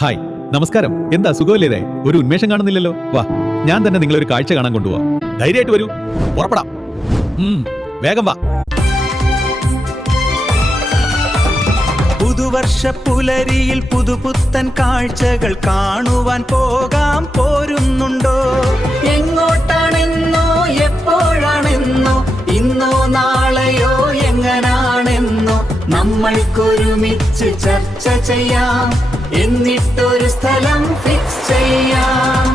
Hi, നമസ്കാരം. എന്താ സുഖമല്ലേ? ഒരു ഉന്മേഷം കാണുന്നില്ലല്ലോ. വാ, ഞാൻ തന്നെ നിങ്ങളൊരു കാഴ്ച കാണാൻ കൊണ്ടുപോവാ. ധൈര്യമായിട്ട് വരൂ, പുറപ്പെടാം. വേഗം വാ. പുതുവർഷ പുലരിയിൽ പുതുപുത്തൻ കാഴ്ചകൾ കാണുവാൻ പോകാം, പോരുന്നുണ്ടോ? എങ്ങോട്ടാണെന്നോ എപ്പോഴാണെന്നോ, ഇന്നോ നാളെയോ എങ്ങനാണെന്നോ നമ്മൾക്കൊരുമിച്ച് ചർച്ച ചെയ്യാം, എന്നിട്ടൊരു സ്ഥലം ഫിക്സ് ചെയ്യാം.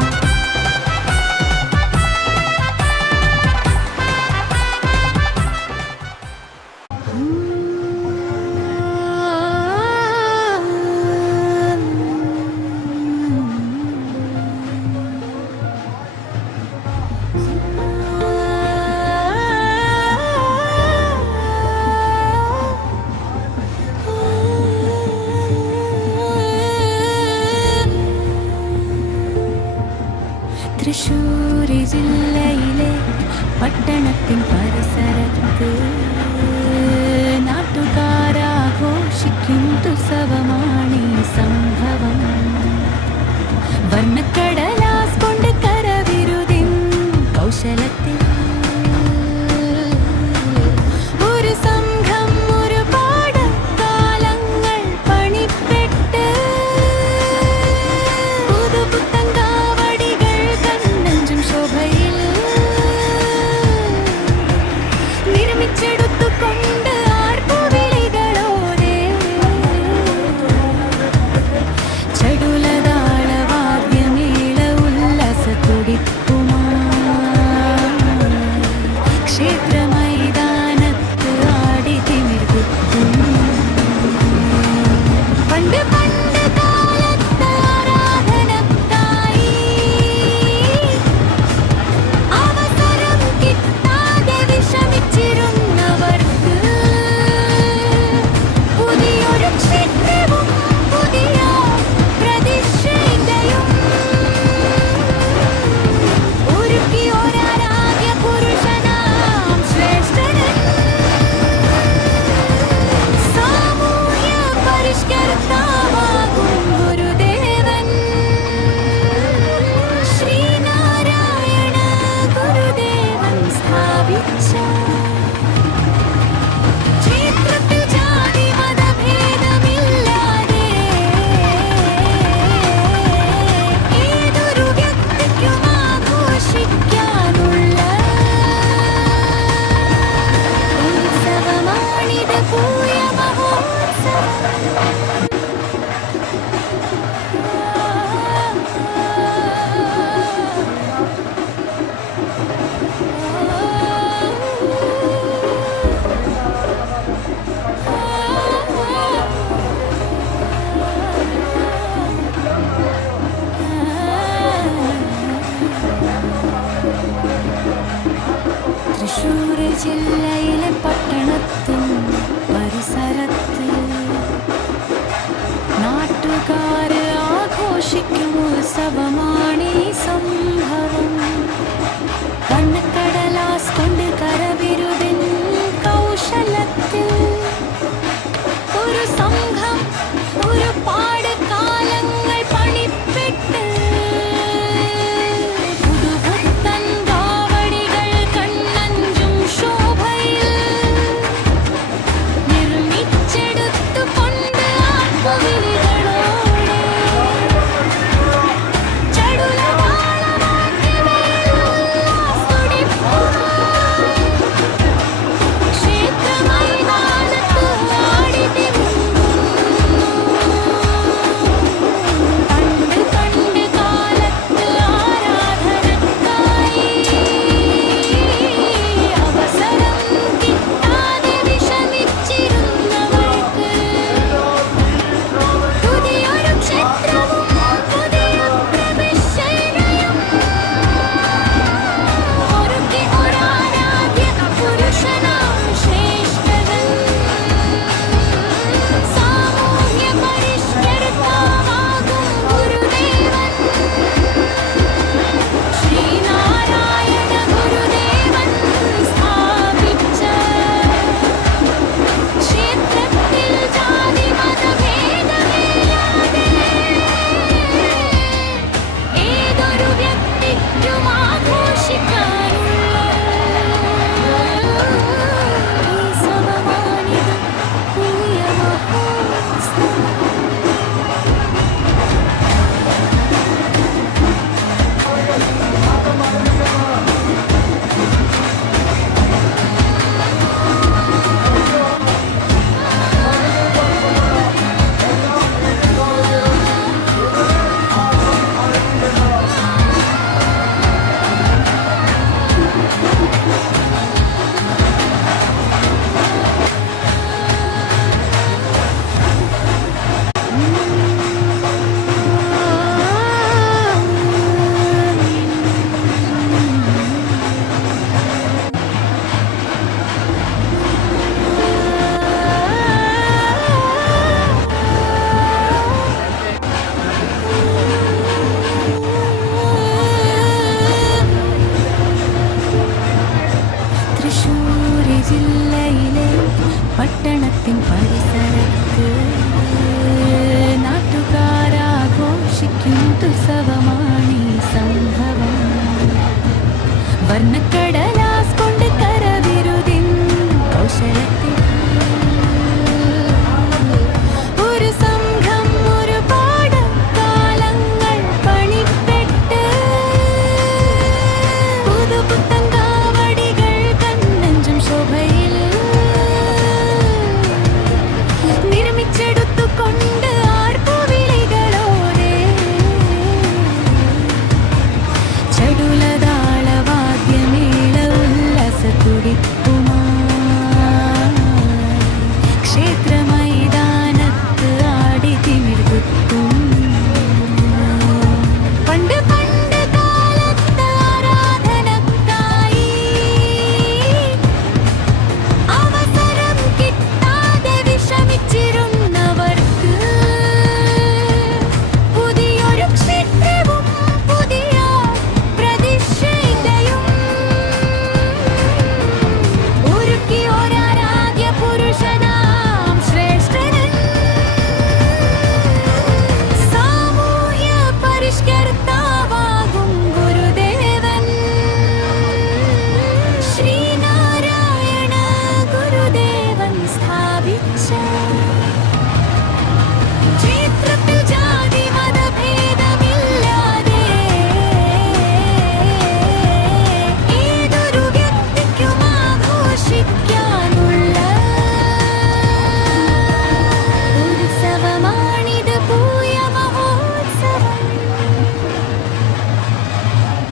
തൃശ്ശൂർ ജില്ലയിലെ പട്ടണത്തിൻ പരിസരത്ത് നാട്ടുകാരാഘോഷിക്കും ഉത്സവമാണീ സംഭവം. വർണ്ണക്കടലാസ് കൊണ്ട് കരവിരുതിൻ കൗശലത്തിൽ ഒരു സംഘം ഒരുപാട് കാലങ്ങൾ പണിപ്പെട്ട് പുതുപുത്തൻ കാവടികൾ കണ്ണഞ്ചും ശോഭയിൽ നിർമ്മിച്ചെടുത്തുകൊണ്ട് ആർപ്പുവിളികളോടെ ചടുലതാളവാദ്യമേള ഉല്ലാസ തുടിപ്പുമാ ക്ഷേത്രമൈതാനത്ത് ആടി തിമിർകുത്തും. പണ്ട് പണ്ട് കാലത്ത് ആരാധനക്കായി അവസരം കിട്ടാതെ വിഷമിച്ചിരുന്നവർക്ക് പുതിയൊരു ക്ഷേത്രവും പുതിയ പ്രതിഷ്ഠയും ഒരുക്കി ഒരാരാധ്യ പുരുഷനാം ശ്രേഷ്ഠനൻ, സാമൂഹ്യ പരിഷ്കർത്താവാകും ഗുരുദേവൻ, ശ്രീനാരായണ ഗുരുദേവൻ സ്ഥാപിച്ച ക്ഷേത്രത്തിൽ ജാതി മതഭേദമില്ലാതെ ഏതൊരു വ്യക്തിക്കും ആഘോഷിക്കാനുള്ള ഉത്സവമാണിത്, പൂയ തൃശ്ശൂർ ജില്ലയിലെ പട്ടണത്തിൻ പരിസരത്ത് നാട്ടുകാര് ആഘോഷിക്കും ഉത്സവമാണ്